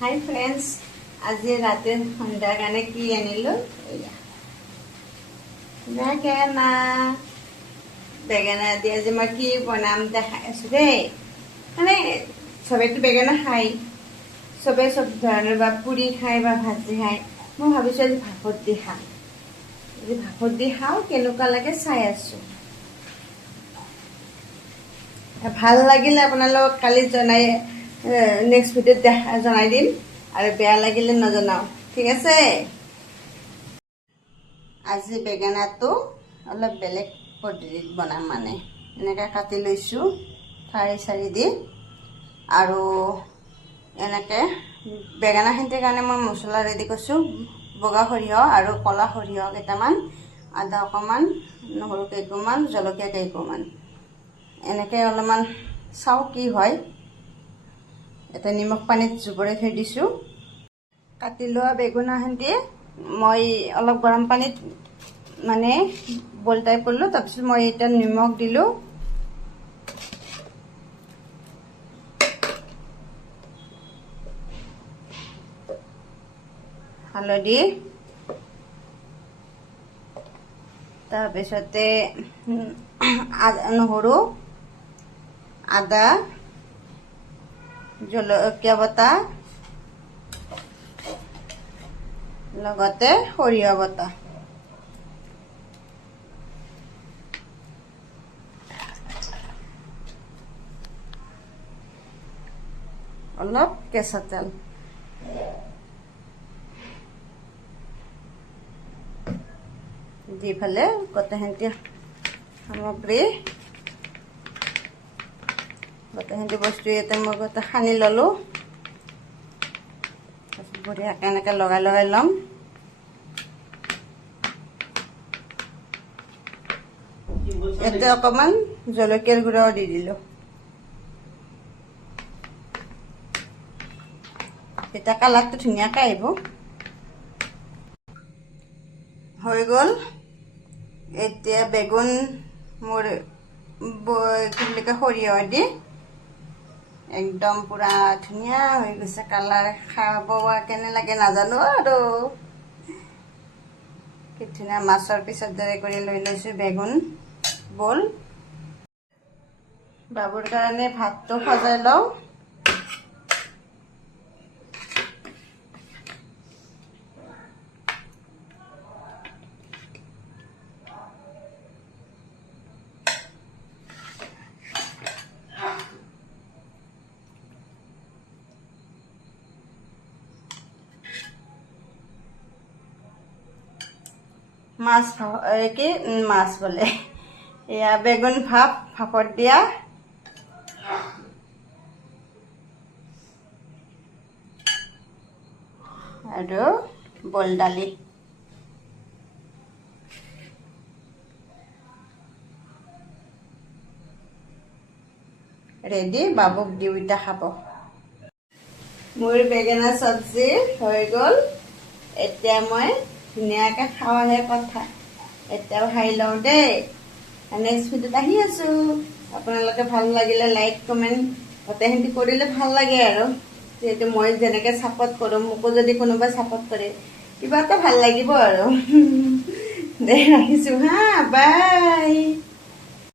হাই friends, আজি ৰাতি সন্ধ্যাৰ কাৰণে কি আনিলোঁ বেঙেনা। বেঙেনা দি আজি মই কি বনাম দেখাই আছোঁ দেই। মানে চবেইতো বেঙেনা খায়, চবেই চব ধৰণৰ বা পুৰি খায় বা ভাজি খায়। মই ভাবিছোঁ আজি ভাপত দি খাম। আজি ভাপত দি খাওঁ, কেনেকুৱা লাগে চাই আছোঁ। ভাল লাগিলে আপোনালোকক কালি জনাই নেক্সট ভিডিঅ'ত জনাই দিম, আৰু বেয়া লাগিলে নজনাওঁ, ঠিক আছে। আজি বেঙেনাটো অলপ বেলেগ পদ্ধতিত বনাম। মানে এনেকৈ কাটি লৈছোঁ ঠাৰি চাৰি দি, আৰু এনেকৈ বেঙেনাখিনিৰ কাৰণে মই মছলা ৰেডি কৰিছোঁ। বগা সৰিয়হ আৰু ক'লা সৰিয়হ কেইটামান, আদা অকণমান, নহৰু কেইকোমান, জলকীয়া কেইকোমান, এনেকৈ অলপমান চাওঁ কি হয়। এটা নিমখ পানীত জুবুৰাই থৈ দিছোঁ। কাটি লোৱা বেঙেনাখিনি মই অলপ গৰম পানীত মানে বইল টাইপ কৰিলোঁ। তাৰপিছত মই এতিয়া নিমখ দিলোঁ, হালধি, তাৰপিছতে নহৰু, আদা, জলকীয়া বটা, লগতে সৰিয়হ বটা। অলপ কেঁচা তেল, দি পেলাই গোটেইখিনি সামগ্ৰী বস্তু ইয়াতে মই গোটেই সানি ল'লোঁ। তাৰপিছত বঢ়িয়াকৈ এনেকৈ লগাই লগাই ল'ম। ইয়াতে অকণমান জলকীয়াৰ গুড়াও দি দিলোঁ। তেতিয়া কালাৰটো ধুনীয়াকৈ আহিব। হৈ গ'ল। এতিয়া বেগুন মোৰ কি বুলি কয় সৰিয়হ দি একদম পুৰা ধুনীয়া হৈ গৈছে কালাৰ। খাব কেনে লাগে নাজানো, আৰু কি ধুনীয়া মাছৰ পিছত দৰে কৰি লৈ লৈছোঁ বেগুন বল। বাবুৰ কাৰণে ভাতটো সজাই লওঁ। মাছ বোলে এয়া বেগুন ভাপত দিয়া, আৰু বইল দালি। ৰেডি, বাবুক দিও এতিয়া খাব। মোৰ বেঙেনা চব্জি হৈ গ'ল। এতিয়া মই ধুনীয়াকৈ খাওঁহে কথা। এতিয়াও খাই লওঁ দেই। নেক্সট ভিডিঅ'ত আহি আছোঁ। আপোনালোকে ভাল লাগিলে লাইক কমেণ্ট গোটেইখিনি কৰিলে ভাল লাগে, আৰু যিহেতু মই যেনেকৈ ছাপোৰ্ট কৰোঁ, মোকো যদি কোনোবাই ছাপোৰ্ট কৰে কিবা এটা ভাল লাগিব আৰু। দে ৰাখিছোঁ হা, বাই।